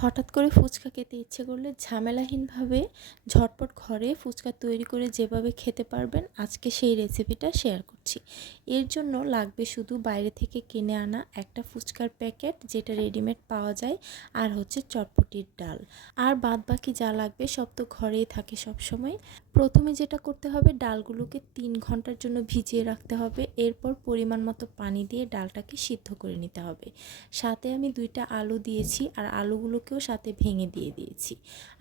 হঠাৎ করে ফুচকা খেতে ইচ্ছে করলে ঝামেলাহীনভাবে ঝটপট ঘরে ফুচকা তৈরি করে যেভাবে খেতে পারবেন, আজকে সেই রেসিপিটা শেয়ার করছি। এর জন্য লাগবে শুধু বাইরে থেকে কিনে আনা একটা ফুচকার প্যাকেট যেটা রেডিমেড পাওয়া যায়, আর হচ্ছে চটপটির ডাল। আর বাদ বাকি যা লাগবে সব তো ঘরেই থাকে সব সময় প্রথমে যেটা করতে হবে, ডালগুলোকে তিন ঘণ্টার জন্য ভিজিয়ে রাখতে হবে। এরপর পরিমাণ মতো পানি দিয়ে ডালটাকে সিদ্ধ করে নিতে হবে। সাথে আমি দুইটা আলু দিয়েছি, আর আলুগুলোকেও সাথে ভেঙে দিয়ে দিয়েছি।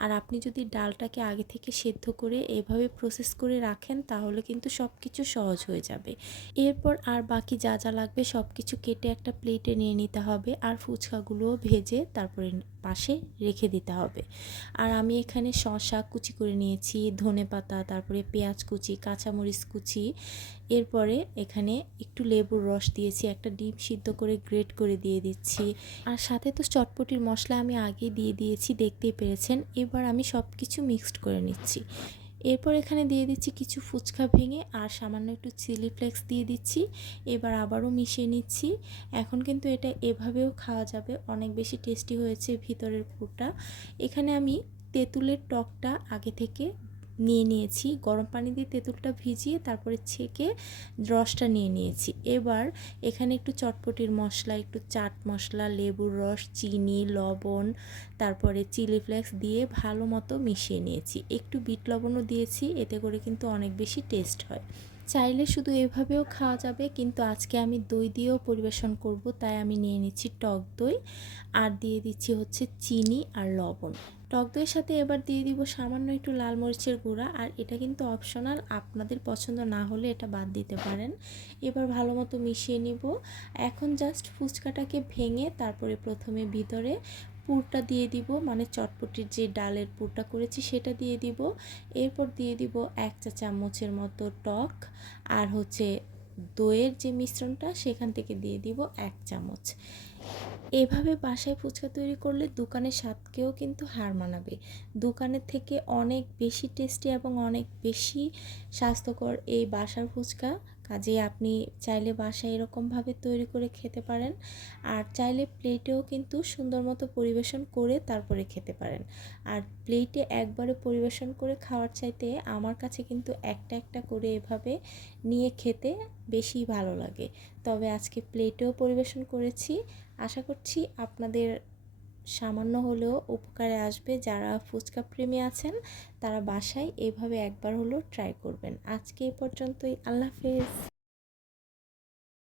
আর আপনি যদি ডালটাকে আগে থেকে সেদ্ধ করে এভাবে প্রসেস করে রাখেন, তাহলে কিন্তু সব কিছু সহজ হয়ে যাবে। এরপর আর বাকি যা যা লাগবে সব কিছু কেটে একটা প্লেটে নিয়ে নিতে হবে আর ফুচকাগুলোও ভেজে তারপরে পাশে রেখে দিতে হবে। আর আমি এখানে শশা কুচি করে নিয়েছি, ধনে পাতা, তারপরে পেঁয়াজ কুচি, কাঁচামরিচ কুচি। এরপরে এখানে একটু লেবুর রস দিয়েছি, একটা ডিম সিদ্ধ করে গ্রেট করে দিয়ে দিচ্ছি। আর সাথে তো চটপটির মশলা আমি আগে দিয়ে দিয়েছি, দেখতেই পেরেছেন। এবার আমি সব কিছু মিক্সড করে নিচ্ছি। এরপর এখানে দিয়ে দিচ্ছি কিছু ফুচকা ভেঙে আর সামান্য একটু চিলি ফ্লেক্স দিয়ে দিচ্ছি। এবার আবারও মিশিয়ে নিচ্ছি। এখন কিন্তু এটা এভাবেও খাওয়া যাবে, অনেক বেশি টেস্টি হয়েছে ভিতরের পুরটা। এখানে আমি তেঁতুলের টকটা আগে থেকে নিয়ে নিয়েছি। গরম পানি দিয়ে তেঁতুলটা ভিজিয়ে তারপরে ছেঁকে রসটা নিয়ে নিয়েছি। এবার এখানে একটু চটপটির মশলা, একটু চাট মশলা, লেবুর রস, চিনি, লবণ, তারপরে চিলি ফ্লেক্স দিয়ে ভালো মতো মিশিয়ে নিয়েছি। একটু বিট লবণও দিয়েছি, এতে করে কিন্তু অনেক বেশি টেস্ট হয়। চাইলে শুধু এভাবেও খাওয়া যাবে, কিন্তু আজকে আমি দই দিয়েও পরিবেশন করব, তাই আমি নিয়ে নিচ্ছি টক দই। আর দিয়ে দিচ্ছি হচ্ছে চিনি আর লবণ। টক দইয়ের সাথে এবার দিয়ে দিব সামান্য একটু লাল মরিচের গুঁড়া, আর এটা কিন্তু অপশনাল আপনাদের পছন্দ না হলে এটা বাদ দিতে পারেন। এবার ভালো মতো মিশিয়ে নিব। এখন জাস্ট ফুচকাটাকে ভেঙে তারপরে প্রথমে ভিতরে পুরটা দিয়ে দিব মানে চটপটির যে ডালের পুরটা করেছি সেটা দিয়ে দিব। এরপর দিয়ে দিব এক চা চামচের মতো টক, আর হচ্ছে দইয়ের যে মিশ্রণটা, সেখান থেকে দিয়ে দিব এক চামচ। এভাবে বাসায় ফুচকা তৈরি করলে দোকানের স্বাদকেও কিন্তু হার মানাবে। দোকানের থেকে অনেক বেশি টেস্টি এবং অনেক বেশি স্বাস্থ্যকর এই বাসার ফুচকা কাজে আপনি চাইলে বাসায় এরকমভাবে তৈরি করে খেতে পারেন। আর চাইলে প্লেটেও কিন্তু সুন্দর মতো পরিবেশন করে তারপরে খেতে পারেন। আর প্লেটে একবারে পরিবেশন করে খাওয়ার চাইতে আমার কাছে কিন্তু একটা একটা করে এভাবে নিয়ে খেতে বেশি ভালো লাগে। তবে আজকে প্লেটেও পরিবেশন করেছি। আশা করছি আপনাদের সামান্য হলেও উপকারে আসবে। যারা ফুচকা প্রেমী আছেন, তারা বাসায় এভাবে একবার হলেও ট্রাই করবেন। আজকে এই পর্যন্তই। আল্লাহ হাফেজ।